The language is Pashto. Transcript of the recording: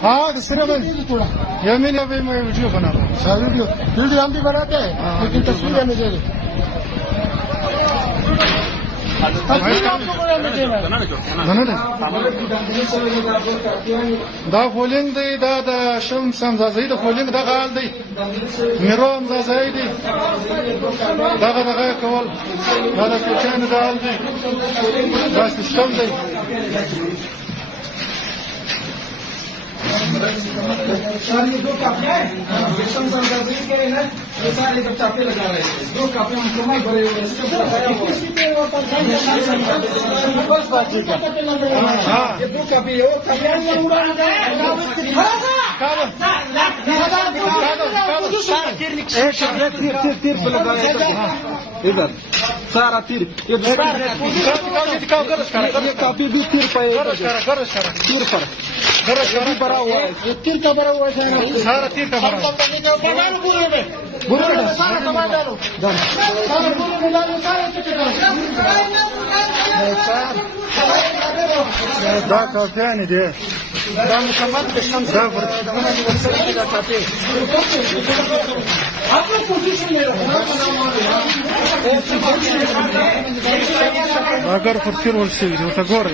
हाँ सिर्फ थोड़ा यमीन अभी मैं वीडियो बना रहा हूँ। वीडियो वीडियो हम भी बनाते हैं लेकिन तस्वीर हमें दे दो। دا فولینګ دی دا د شمس امزازي د فولینګ د غال دی میرو امزازي دی دغه کول دا د کوچان د غال دی دا سیستم دی सर ये दो काफियां हैं विषम संदर्भ के हैं ये सारे जब चापे लगा रहे हैं दो काफियां मुकम्मल भरे हुए हैं इसके बस बात ठीक है हाँ ये दो काफी और काफियां तीर पे लगाया इधर सारा तीर ये काफी भी तीर पे तीर पर भी भरा हुआ है ये तीर का भरा हुआ है सारा तीर का भरा دا کافیان دي دا مکمل قسم دا اگر فرتیر ورسي وتا ګور